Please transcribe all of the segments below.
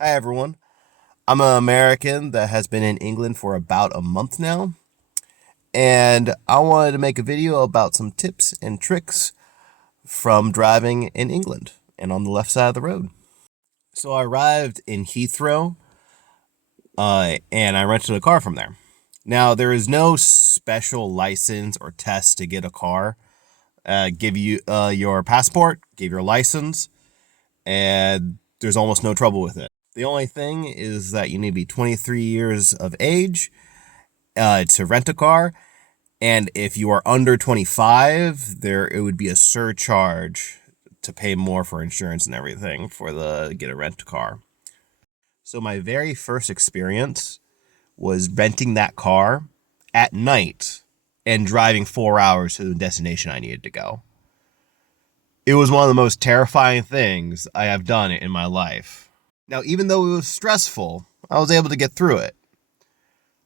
Hi, everyone. I'm an American that has been in England for about a month now, and I wanted to make a video about some tips and tricks from driving in England and on the left side of the road. So I arrived in Heathrow, and I rented a car from there. Now, there is no special license or test to get a car. Give you your passport, give your license, and there's almost no trouble with it. The only thing is that you need to be 23 years of age to rent a car, and if you are under 25, there it would be a surcharge to pay more for insurance and everything for the get a rent car. So my very first experience was renting that car at night and driving 4 hours to the destination I needed to go. It was one of the most terrifying things I have done in my life. Now, even though it was stressful, I was able to get through it.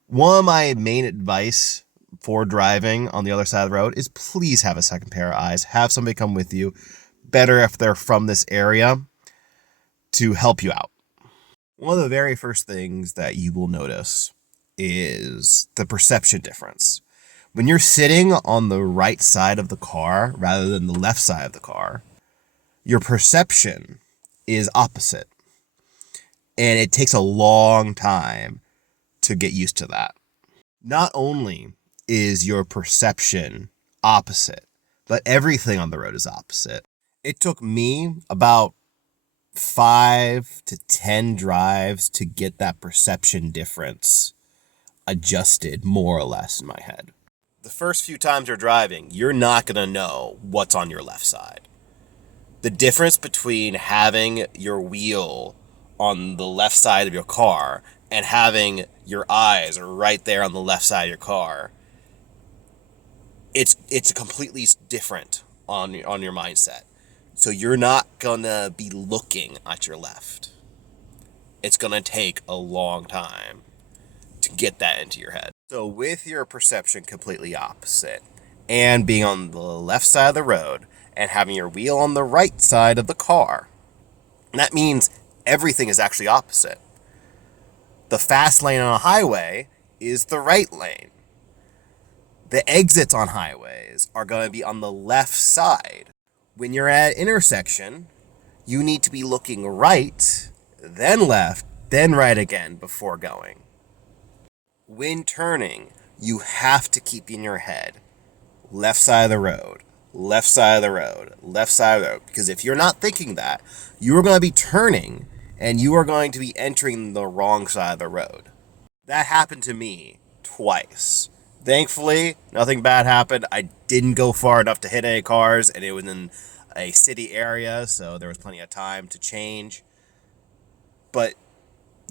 One of my main advice for driving on the other side of the road is please have a second pair of eyes. Have somebody come with you, better if they're from this area, to help you out. One of the very first things that you will notice is the perception difference. When you're sitting on the right side of the car rather than the left side of the car, your perception is opposite. And it takes a long time to get used to that. Not only is your perception opposite, but everything on the road is opposite. It took me about 5 to 10 drives to get that perception difference adjusted more or less in my head. The first few times you're driving, you're not going to know what's on your left side. The difference between having your wheel on the left side of your car and having your eyes right there on the left side of your car, it's completely different on your mindset. So you're not gonna be looking at your left. It's gonna take a long time to get that into your head. So with your perception completely opposite and being on the left side of the road and having your wheel on the right side of the car, that means everything is actually opposite. The fast lane on a highway is the right lane. The exits on highways are going to be on the left side. When you're at an intersection, you need to be looking right, then left, then right again before going. When turning, you have to keep in your head left side of the road, left side of the road, left side of the road. Because if you're not thinking that, you are going to be turning and you are going to be entering the wrong side of the road. That happened to me twice. Thankfully, nothing bad happened. I didn't go far enough to hit any cars, and it was in a city area, so there was plenty of time to change. But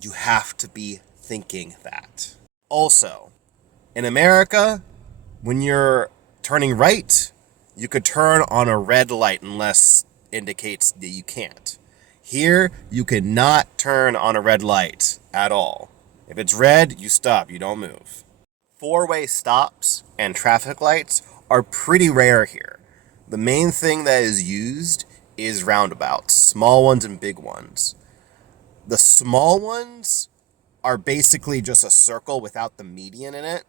you have to be thinking that. Also, in America, when you're turning right, you could turn on a red light unless indicates that you can't. Here, you cannot turn on a red light at all. If it's red, you stop, you don't move. Four-way stops and traffic lights are pretty rare here. The main thing that is used is roundabouts, small ones and big ones. The small ones are basically just a circle without the median in it,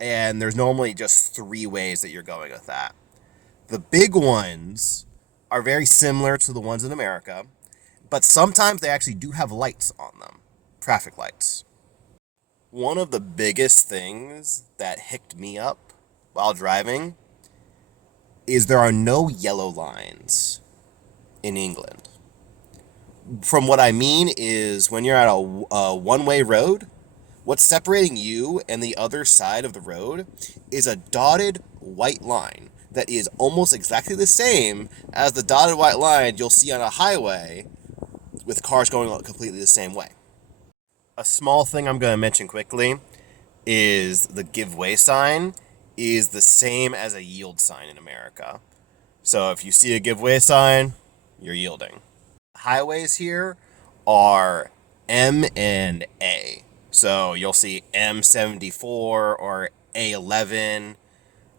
and there's normally just 3 ways that you're going with that. The big ones are very similar to the ones in America, but sometimes they actually do have lights on them, traffic lights. One of the biggest things that hicked me up while driving is there are no yellow lines in England. From what I mean is when you're at a one-way road, what's separating you and the other side of the road is a dotted white line that is almost exactly the same as the dotted white line you'll see on a highway with cars going completely the same way. A small thing I'm going to mention quickly is the give way sign is the same as a yield sign in America. So if you see a give way sign, you're yielding. Highways here are M and A. So you'll see M74 or A11.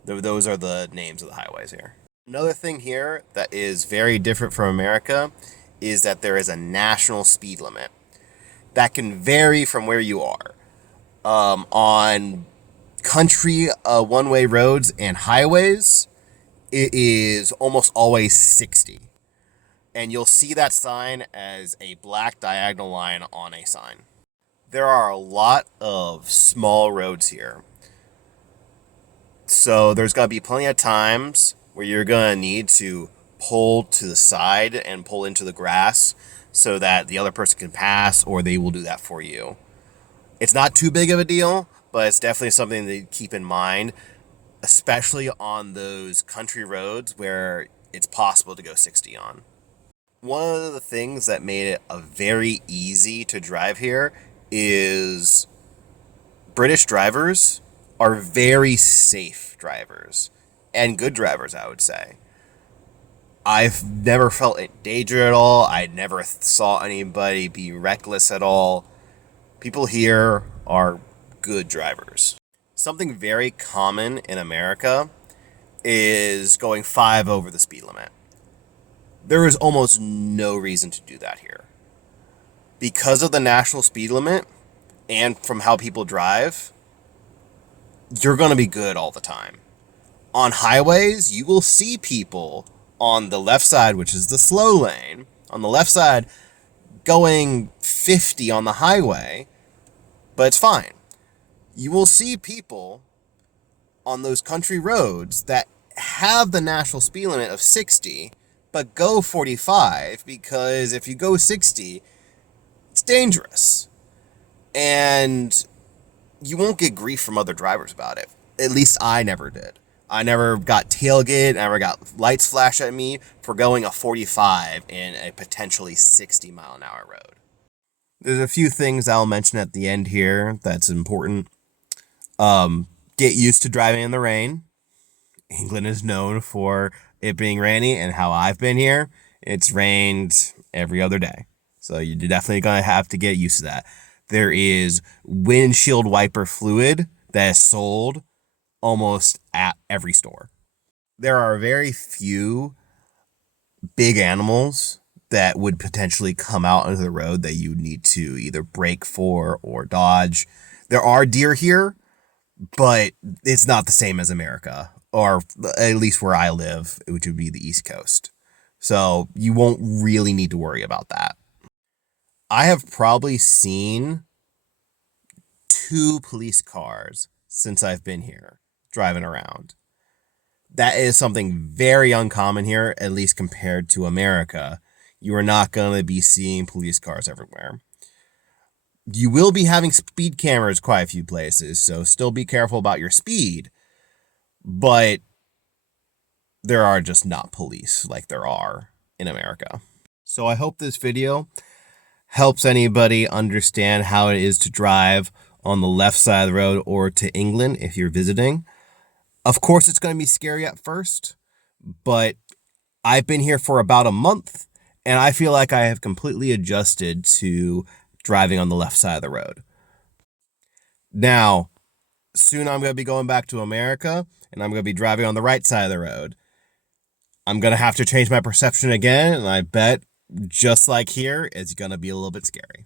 Those are the names of the highways here. Another thing here that is very different from America is that there is a national speed limit. That can vary from where you are. On country one-way roads and highways, it is almost always 60. And you'll see that sign as a black diagonal line on a sign. There are a lot of small roads here. So there's going to be plenty of times where you're going to need to pull to the side and pull into the grass so that the other person can pass, or they will do that for you. It's not too big of a deal, but it's definitely something to keep in mind, especially on those country roads where it's possible to go 60 on. One of the things that made it a very easy to drive here is British drivers are very safe drivers and good drivers, I would say. I've never felt in danger at all. I never saw anybody be reckless at all. People here are good drivers. Something very common in America is going 5 over the speed limit. There is almost no reason to do that here. Because of the national speed limit and from how people drive, you're going to be good all the time. On highways, you will see people on the left side, which is the slow lane, on the left side going 50 on the highway, but it's fine. You will see people on those country roads that have the national speed limit of 60, but go 45, because if you go 60, it's dangerous. And you won't get grief from other drivers about it. At least I never did. I never got tailgated, I never got lights flashed at me for going a 45 in a potentially 60 mile an hour road. There's a few things I'll mention at the end here that's important. Get used to driving in the rain. England is known for it being rainy, and how I've been here, it's rained every other day. So you're definitely going to have to get used to that. There is windshield wiper fluid that is sold almost at every store. There are very few big animals that would potentially come out onto the road that you need to either brake for or dodge. There are deer here, but it's not the same as America, or at least where I live, which would be the East Coast. So you won't really need to worry about that. I have probably seen 2 police cars since I've been here driving around. That is something very uncommon here, at least compared to America. You are not going to be seeing police cars everywhere. You will be having speed cameras quite a few places, so still be careful about your speed. But there are just not police like there are in America. So I hope this video helps anybody understand how it is to drive on the left side of the road or to England if you're visiting. Of course, it's going to be scary at first, but I've been here for about a month, and I feel like I have completely adjusted to driving on the left side of the road. Now, soon I'm going to be going back to America, and I'm going to be driving on the right side of the road. I'm going to have to change my perception again, and I bet, just like here, it's going to be a little bit scary.